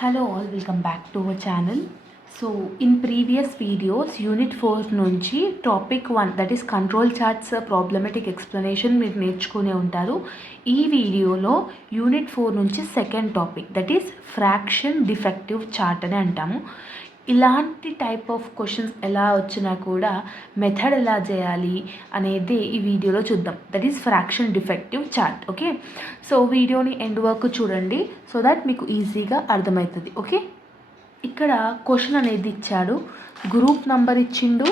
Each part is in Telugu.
Hello all, welcome back to our channel. So in previous videos unit 4 నుంచి topic 1 that is control charts problematic explanation మీరు నేర్చుకునే ఉంటారు. ఈ వీడియోలో యూనిట్ 4 నుంచి second topic that is fraction defective chart అని అంటాము. ఇలాంటి టైప్ ఆఫ్ క్వశ్చన్స్ ఎలా వచ్చినా కూడా మెథడ్ ఎలా చేయాలి అనేది ఈ వీడియోలో చూద్దాం. That is fraction defective chart. Okay, so వీడియోని ఎండ్ వరకు చూడండి సో దట్ మీకు ఈజీగా అర్థమవుతుంది. ఓకే, ఇక్కడ క్వశ్చన్ అనేది ఇచ్చాడు, గ్రూప్ నెంబర్ ఇచ్చిండు,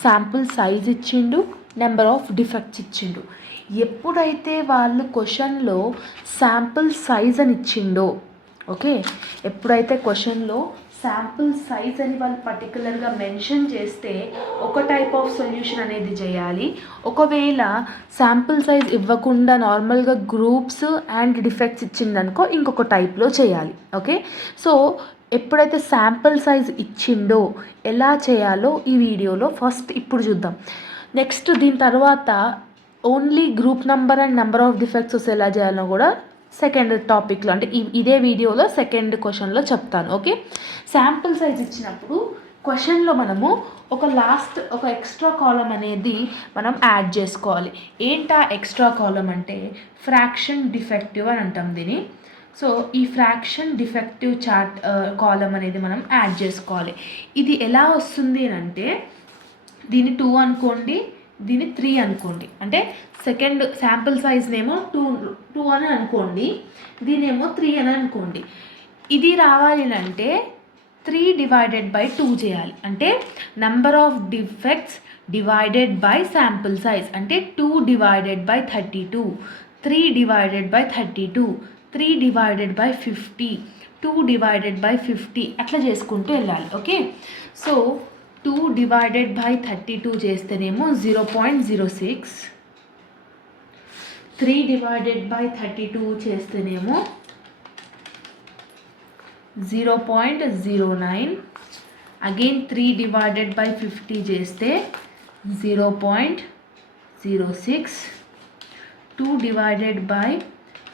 శాంపుల్ సైజ్ ఇచ్చిండు, నెంబర్ ఆఫ్ డిఫెక్ట్స్ ఇచ్చిండు. ఎప్పుడైతే వాళ్ళు క్వశ్చన్లో శాంపుల్ సైజ్ అని ఇచ్చిండో, ఓకే, ఎప్పుడైతే క్వశ్చన్లో శాంపుల్ సైజ్ అని వాళ్ళు పర్టికులర్గా మెన్షన్ చేస్తే ఒక టైప్ ఆఫ్ సొల్యూషన్ అనేది చేయాలి. ఒకవేళ శాంపుల్ సైజ్ ఇవ్వకుండా నార్మల్గా గ్రూప్స్ అండ్ డిఫెక్ట్స్ ఇచ్చిందనుకో ఇంకొక టైప్లో చేయాలి. ఓకే, సో ఎప్పుడైతే శాంపుల్ సైజ్ ఇచ్చిండో ఎలా చేయాలో ఈ వీడియోలో ఫస్ట్ ఇప్పుడు చూద్దాం. నెక్స్ట్ దీని తర్వాత only group number and number of defects ఎలా చేయాలో కూడా సెకండ్ టాపిక్లో అంటే ఇదే వీడియోలో సెకండ్ క్వశ్చన్లో చెప్తాను. ఓకే, శాంపుల్ సైజ్ ఇచ్చినప్పుడు క్వశ్చన్లో మనము ఒక ఎక్స్ట్రా కాలం అనేది మనం యాడ్ చేసుకోవాలి. ఏంటా ఎక్స్ట్రా కాలం అంటే ఫ్రాక్షన్ డిఫెక్టివ్ అని అంటాం దీన్ని. సో ఈ ఫ్రాక్షన్ డిఫెక్టివ్ చార్ట్ కాలం అనేది మనం యాడ్ చేసుకోవాలి. ఇది ఎలా వస్తుంది అంటే దీన్ని 2 అనుకోండి, దీన్ని 3 అనుకోండి. అంటే సెకండ్ శాంపుల్ సైజ్నేమో 2 అని అనుకోండి, దీనేమో 3 అని అనుకోండి. ఇది రావాలి అంటే 3 డివైడెడ్ బై 2 చేయాలి. అంటే number of defects divided by sample size అంటే 2 divided by 32, 3 divided by 32, 3 divided by 50, 2 divided by 50 అట్లా చేసుకుంటూ వెళ్ళాలి. ఓకే, సో 2 డివైడెడ్ బై 32 చేస్తేనేమో 0.06, 3 డివైడెడ్ బై 32 చేస్తేనేమో 0.09, అగైన్ 3 డివైడెడ్ బై 50 చేస్తే 0.06, 2 డివైడెడ్ బై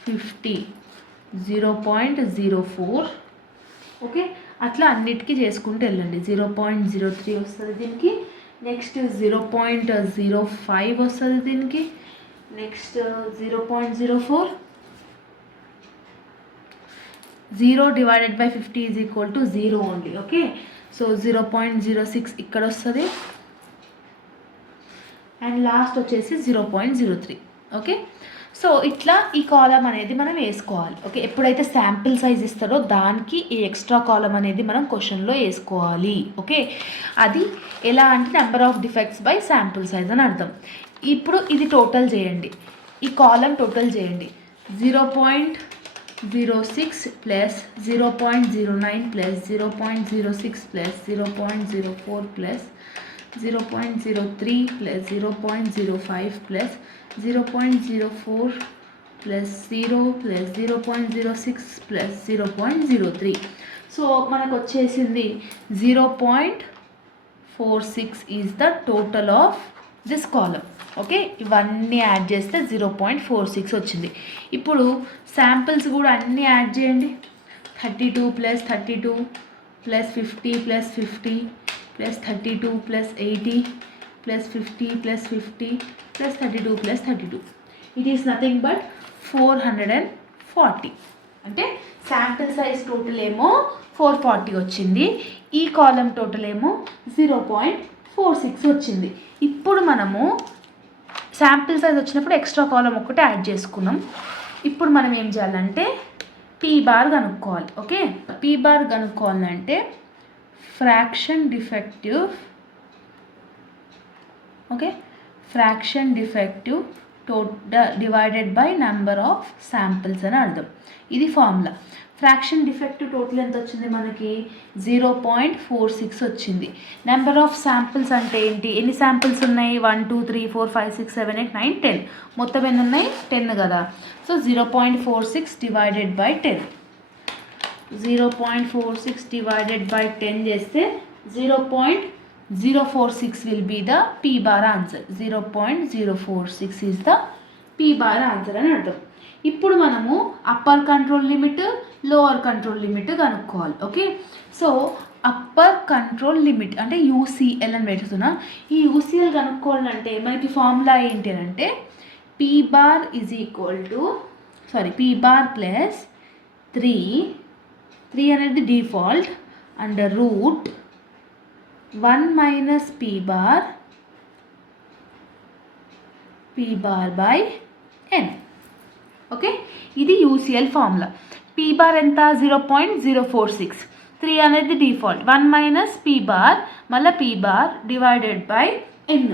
50 0.04. ఓకే, అట్లా అన్నిటికీ చేసుకుంటూ వెళ్ళండి. 0.03 వస్తుంది దీనికి, నెక్స్ట్ 0.05 వస్తుంది దీనికి, next 0.04. 0 divided by 50 is equal to 0 only. Okay, so 0.06 ఇక్కడ వస్తుంది అండ్ లాస్ట్ వచ్చేసి 0.03. ఓకే, సో ఇట్లా ఈ కాలం అనేది మనం వేసుకోవాలి. ఓకే, ఎప్పుడైతే శాంపిల్ సైజ్ ఇస్తారో దానికి ఈ ఎక్స్ట్రా కాలం అనేది మనం క్వశ్చన్లో వేసుకోవాలి. ఓకే, అది ఎలా అంటే number of defects by sample size అని అర్థం. ఇప్పుడు ఇది టోటల్ చేయండి, ఈ కాలం టోటల్ చేయండి. 0.06 plus 0.09 plus 0.06 plus 0.04 plus 0.03 plus 0.05 plus 0.04 plus 0 plus 0.06 plus 0.03. So మనకు వచ్చేసింది 0.46 is the total of this column. Okay, ఇవన్నీ యాడ్ చేస్తే 0.46 వచ్చింది. ఇప్పుడు శాంపిల్స్ కూడా అన్నీ యాడ్ చేయండి. 32 plus 32 plus 50 plus 50 plus 32 plus 80 plus 50 plus 50 plus 32 plus 32. It is nothing but 440. అంటే శాంపిల్ సైజ్ టోటల్ ఏమో 440 వచ్చింది, ఈ కాలం టోటల్ ఏమో 0.46 వచ్చింది. ఇప్పుడు మనము శాంపిల్ సైజ్ వచ్చినప్పుడు ఎక్స్ట్రా కాలం ఒకటి యాడ్ చేసుకున్నాం. ఇప్పుడు మనం ఏం చేయాలంటే పీ బార్ కనుక్కోవాలి. ఓకే, పీ బార్ కనుక్కోవాలంటే fraction defective, okay, fraction defective divided by number of samples అని అర్థం. ఇది ఫార్ములా. ఫ్రాక్షన్ డిఫెక్టివ్ టోటల్ ఎంత వచ్చింది మనకి? 0.46 వచ్చింది. నెంబర్ ఆఫ్ శాంపిల్స్ అంటే ఏంటి? ఎన్ని శాంపిల్స్ ఉన్నాయి? 1 2 3 4 5 6 7 8 9 10. మొత్తం ఎన్ని ఉన్నాయి? 10 కదా. So 0.46 divided by 10, 0.46 divided by 10 చేస్తే 0.046 will be the P bar answer. 0.046 is the P bar answer అని అర్థం. ఇప్పుడు మనము upper control limit, lower control limit కనుక్కోవాలి. Okay, so upper control limit అంటే యూసీఎల్ అని పెడుతున్నా. ఈ యూసీఎల్ కనుక్కోవాలంటే మనకి ఫార్ములా ఏంటి అంటే పీ బార్ ప్లస్ 3 అనేది default under root 1 minus P bar by N. Okay, ఇది యూసీఎల్ ఫార్ములా. పీ బార్ ఎంత 0.046, 3 అనేది డిఫాల్ట్, 1 మైనస్ పీ బార్ మళ్ళీ P bar divided by N.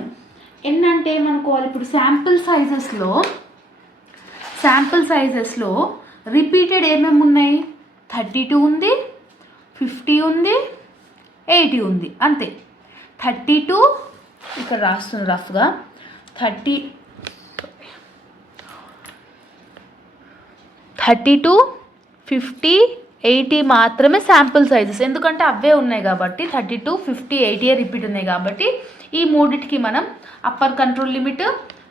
N అంటే ఏమనుకోవాలి, ఇప్పుడు శాంపుల్ సైజెస్లో రిపీటెడ్ ఏమేమి ఉన్నాయి, 32 ఉంది, 50 ఉంది, 80 ఉంది, అంతే. 32 ఇక్కడ రాస్తున్న రఫ్గా 32, 50, 80 మాత్రమే శాంపుల్ సైజెస్, ఎందుకంటే అవే ఉన్నాయి కాబట్టి 32, 50, 80 రిపీట్ ఉన్నాయి కాబట్టి ఈ మూడింటికి మనం upper control limit,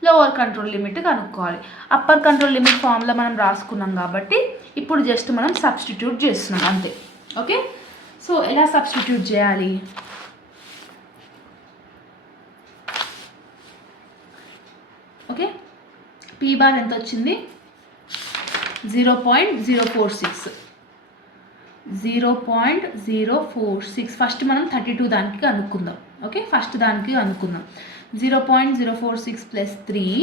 lower control limit కనుక్కోవాలి. అప్పర్ కంట్రోల్ లిమిట్ ఫార్ములా మనం రాసుకున్నాం కాబట్టి ఇప్పుడు జస్ట్ మనం సబ్స్టిట్యూట్ చేస్తున్నాం అంతే. ఓకే, సో ఎలా సబ్స్టిట్యూట్ చేయాలి, ఓకే. పీ బార్ ఎంత వచ్చింది 0.046. ఫస్ట్ మనం 32 దానికి కనుక్కుందాం. ఓకే, ఫస్ట్ దానికి కనుక్కుందాం. 0.046 ప్లస్ 3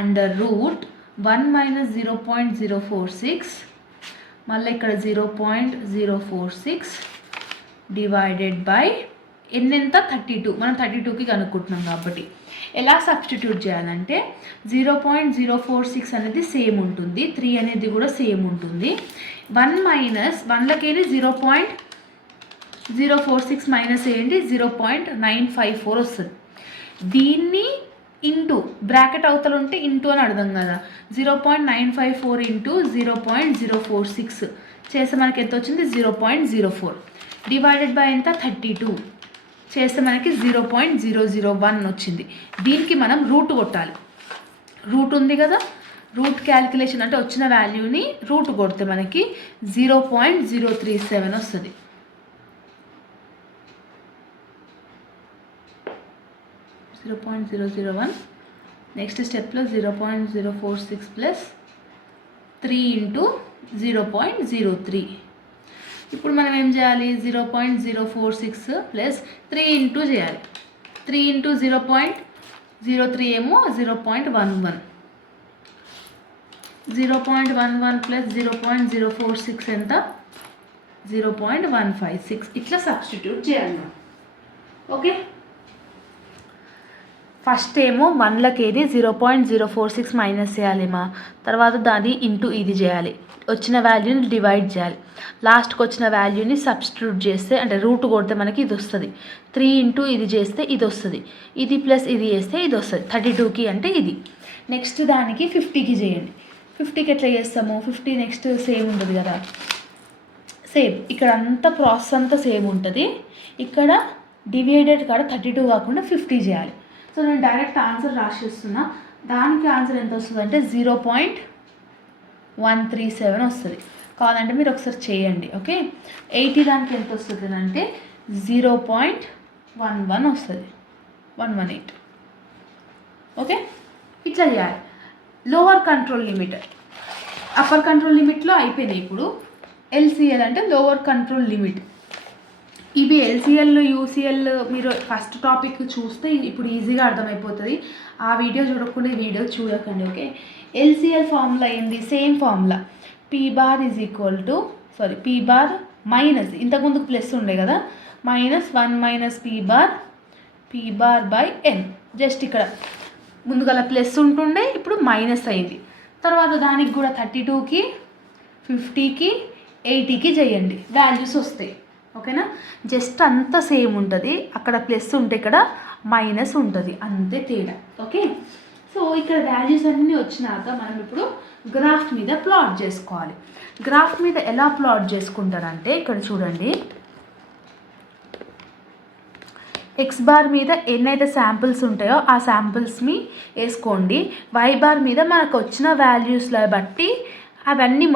అండర్ రూట్ 1 మైనస్ 0.046 మళ్ళీ ఇక్కడ 0.046 డివైడెడ్ బై ఎన్ ఎంత 32, మనం 32కి కనుక్కుంటున్నాం కాబట్టి ఎలా సబ్స్టిట్యూట్ చేయాలంటే 0.046 అనేది సేమ్ ఉంటుంది, 3 అనేది కూడా సేమ్ ఉంటుంది. 1 మైనస్ 1లకేది 0.046 మైనస్ ఏంటి 0.954 వస్తుంది. దీన్ని ఇంటూ బ్రాకెట్ అవతల ఉంటే ఇంటూ అని అర్థం కదా, 0.954 ఇంటూ 0.046 చేస్తే మనకి ఎంత వచ్చింది 0.04 డివైడెడ్ బై ఎంత 32 చేస్తే మనకి 0.001 వచ్చింది. దీనికి మనం రూట్ కొట్టాలి. రూట్ ఉంది కదా, రూట్ క్యాలిక్యులేషన్ అంటే వచ్చిన వాల్యూని రూట్ కొడితే మనకి 0.037 వస్తుంది. నెక్స్ట్ స్టెప్లో 0.046 ప్లస్ 3 ఇంటూ 0.03. ఇప్పుడు మనం ఏం చేయాలి, 0.046 ప్లస్ 3 ఇంటూ చేయాలి. 3 ఇంటూ 0.03 ఏమో 0.11, 0.11 ప్లస్ 0.046 ఎంత 0.156. ఇట్లా సబ్స్టిట్యూట్ చేయాలి మనం. ఓకే, ఫస్ట్ ఏమో 1లకేది 0.046 మైనస్ చేయాలేమా, తర్వాత దాన్ని ఇంటూ ఇది చేయాలి, వచ్చిన వాల్యూని డివైడ్ చేయాలి, లాస్ట్కి వచ్చిన వాల్యూని సబ్స్టిట్యూట్ చేస్తే అంటే రూట్ కొడితే మనకి ఇది వస్తుంది. 3 ఇంటూ ఇది చేస్తే ఇది వస్తుంది, ఇది ప్లస్ ఇది చేస్తే ఇది వస్తుంది 32కి అంటే ఇది. నెక్స్ట్ దానికి 50కి చేయండి. 50కి ఎట్లా చేస్తాము, 50 నెక్స్ట్ సేమ్ ఉంటుంది కదా, సేమ్ ఇక్కడ అంతా ప్రాసెస్ అంతా సేమ్ ఉంటుంది. ఇక్కడ డివైడెడ్ కాడ 32 కాకుండా 50 చేయాలి. సో నేను డైరెక్ట్ ఆన్సర్ రాసేస్తున్నా. దానికి ఆన్సర్ ఎంత వస్తుంది అంటే 0.137 వస్తుంది. కావాలంటే మీరు ఒకసారి చేయండి. ఓకే, 80 దానికి ఎంత వస్తుంది అంటే 0.11 వస్తుంది, 118. ఓకే, ఇట్లా చేయాలి. Lower control limit, upper control లిమిట్లో అయిపోయినాయి. ఇప్పుడు ఎల్సిఎల్ అంటే లోవర్ కంట్రోల్ లిమిట్. ఇవి ఎల్సిఎల్, యూసిఎల్ మీరు ఫస్ట్ టాపిక్ చూస్తే ఇప్పుడు ఈజీగా అర్థమైపోతుంది. ఆ వీడియో చూడకుండా ఈ వీడియో చూడకండి. ఓకే, ఎల్సిఎల్ ఫార్ములా ఏంది, same formula P bar minus ఇంతకుముందుకు ప్లస్ ఉండే కదా, -1 minus P bar by N. Just ఇక్కడ ముందుగల ప్లస్ ఉంటుండే, ఇప్పుడు మైనస్ అయింది. తర్వాత దానికి కూడా 32కి 50కి 80కి చేయండి, వాల్యూస్ వస్తాయి. ఓకేనా, జస్ట్ అంతా సేమ్ ఉంటుంది. అక్కడ ప్లస్ ఉంటే ఇక్కడ మైనస్ ఉంటుంది, అంతే తేడా. ఓకే, సో ఇక్కడ వాల్యూస్ అన్నీ వచ్చినాక మనం ఇప్పుడు గ్రాఫ్ మీద ప్లాట్ చేసుకోవాలి. గ్రాఫ్ మీద ఎలా ప్లాట్ చేసుకుంటారంటే ఇక్కడ చూడండి, ఎక్స్ బార్ మీద ఎన్నైతే శాంపిల్స్ ఉంటాయో ఆ శాంపిల్స్ని వేసుకోండి. వై బార్ మీద మనకు వచ్చిన వాల్యూస్ల బట్టి అవన్నీ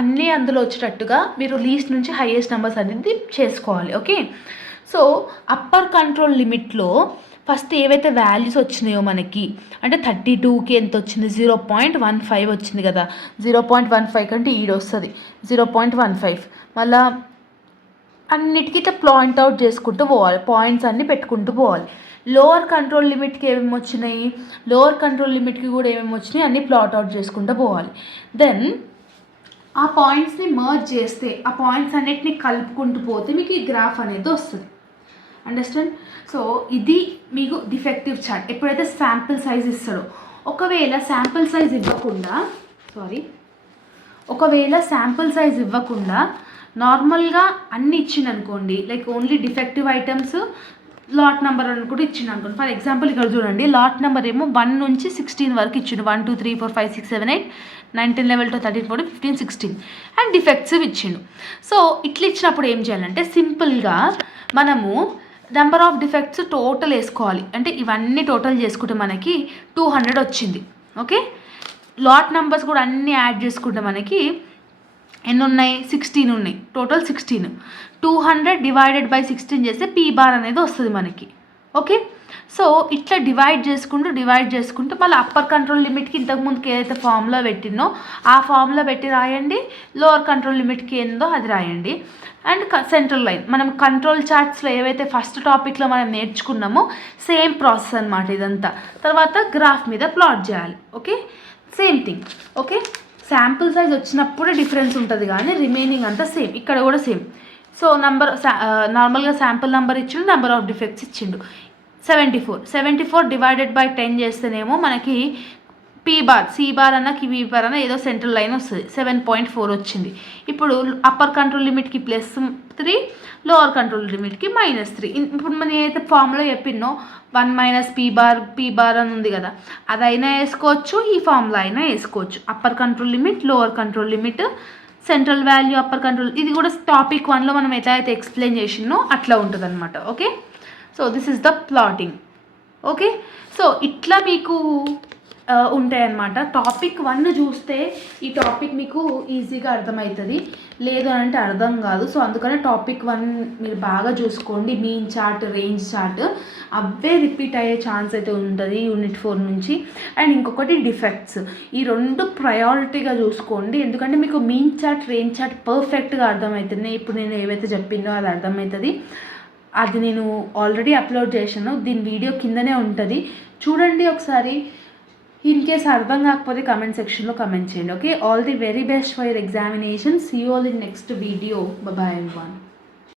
అన్నీ అందులో వచ్చేటట్టుగా మీరు లీస్ట్ నుంచి హైయెస్ట్ నెంబర్స్ అనేది చేసుకోవాలి. ఓకే, సో అప్పర్ కంట్రోల్ లిమిట్లో ఫస్ట్ ఏవైతే వాల్యూస్ వచ్చినాయో మనకి అంటే 32కి ఎంత వచ్చింది, 0.15 వచ్చింది కదా, 0.15 కంటే ఈడు వస్తుంది 0.15. మళ్ళీ అన్నిటికీ ఇట్లా పాయింట్ అవుట్ చేసుకుంటూ పోవాలి, పాయింట్స్ అన్నీ పెట్టుకుంటూ పోవాలి. లోవర్ కంట్రోల్ లిమిట్కి ఏమేమి వచ్చినాయి, లోవర్ కంట్రోల్ లిమిట్కి కూడా ఏమేమి వచ్చినాయి అన్నీ ప్లాట్ అవుట్ చేసుకుంటూ పోవాలి. దెన్ ఆ పాయింట్స్ని మర్జ్ చేస్తే ఆ పాయింట్స్ అన్నిటిని కలుపుకుంటూ పోతే మీకు ఈ గ్రాఫ్ అనేది వస్తుంది. అండర్స్టాండ్? సో ఇది మీకు డిఫెక్టివ్ చార్ట్. ఎప్పుడైతే శాంపిల్ సైజ్ ఇస్తాడో, ఒకవేళ శాంపిల్ సైజ్ ఇవ్వకుండా నార్మల్గా అన్ని ఇచ్చిందనుకోండి, like only defective items lot number అని కూడా ఇచ్చింది అనుకోండి. ఫర్ ఎగ్జాంపుల్ ఇక్కడ చూడండి, లాట్ నెంబర్ ఏమో 1 నుంచి 16 వరకు ఇచ్చిండు. 1 2 3 4 5 6 7 8 9 10 11 12 13 14 15 16 అండ్ డిఫెక్ట్స్ ఇచ్చిండు. సో ఇట్లా ఇచ్చినప్పుడు ఏం చేయాలంటే సింపుల్గా మనము నెంబర్ ఆఫ్ డిఫెక్ట్స్ టోటల్ వేసుకోవాలి. అంటే ఇవన్నీ టోటల్ చేసుకుంటే మనకి 200 వచ్చింది. ఓకే, లాట్ నెంబర్స్ కూడా అన్నీ యాడ్ చేసుకుంటే మనకి ఎన్ని ఉన్నాయి, 16 ఉన్నాయి, టోటల్ 16. 200 డివైడెడ్ బై 16 చేస్తే పీ బార్ అనేది వస్తుంది మనకి. ఓకే, సో ఇట్లా డివైడ్ చేసుకుంటూ మళ్ళీ అప్పర్ కంట్రోల్ లిమిట్కి ఇంతకుముందుకి ఏదైతే ఫార్ములా పెట్టినో ఆ ఫార్ములా పెట్టి రాయండి, లోవర్ కంట్రోల్ లిమిట్కి ఏందో అది రాయండి. అండ్ సెంట్రల్ లైన్ మనం కంట్రోల్ చార్ట్స్లో ఏవైతే ఫస్ట్ టాపిక్లో మనం నేర్చుకున్నామో సేమ్ ప్రాసెస్ అనమాట ఇదంతా. తర్వాత గ్రాఫ్ మీద ప్లాట్ చేయాలి. Okay, same thing. Okay, sample size వచ్చినప్పుడే డిఫరెన్స్ ఉంటుంది కానీ రిమైనింగ్ అంతా సేమ్. ఇక్కడ కూడా సేమ్. సో నార్మల్గా శాంపుల్ నెంబర్ ఇచ్చిండు, నెంబర్ ఆఫ్ డిఫెక్ట్స్ ఇచ్చిండు 74 డివైడెడ్ బై 10 చేస్తేనేమో మనకి పీ బార్, సి బార్ అన్న కి బార్ అన్న ఏదో సెంట్రల్ లైన్ వస్తుంది, 7.4 వచ్చింది. ఇప్పుడు అప్పర్ కంట్రోల్ లిమిట్కి +3, లోవర్ కంట్రోల్ లిమిట్కి -3. ఇప్పుడు మనం ఏదైతే ఫార్ములా చెప్పినో 1 - పీ బార్ అని ఉంది కదా, అదైనా వేసుకోవచ్చు, ఈ ఫార్ములా అయినా వేసుకోవచ్చు. Upper control limit, lower control limit, central value, upper control. ఇది కూడా టాపిక్ 1లో మనం ఎట్లయితే ఎక్స్ప్లెయిన్ చేసినో అట్లా ఉంటుంది అనమాట. Okay, so this is the plotting. Okay, so ఇట్లా మీకు ఉంటాయన్నమాట. టాపిక్ 1 చూస్తే ఈ టాపిక్ మీకు ఈజీగా అర్థమవుతుంది, లేదు అంటే అర్థం కాదు. సో అందుకనే టాపిక్ 1 మీరు బాగా చూసుకోండి. మీన్ చార్ట్, రేంజ్ చార్ట్ అవే రిపీట్ అయ్యే ఛాన్స్ అయితే ఉంటుంది యూనిట్ 4 నుంచి. అండ్ ఇంకొకటి డిఫెక్ట్స్, ఈ 2 ప్రయారిటీగా చూసుకోండి. ఎందుకంటే మీకు మీన్ చార్ట్, రేంజ్ చార్ట్ పర్ఫెక్ట్గా అర్థమవుతుంది. ఇప్పుడు నేను ఏవైతే చెప్పిందో అది అర్థమవుతుంది. అది నేను ఆల్రెడీ అప్లోడ్ చేశాను, దీని వీడియో కిందనే ఉంటుంది, చూడండి ఒకసారి. ఇన్ కేస్ అర్థం కాకపోతే కమెంట్ సెక్షన్లో కమెంట్ చేయండి. Okay, all the very best for your examination. See you all in next video. Bye everyone.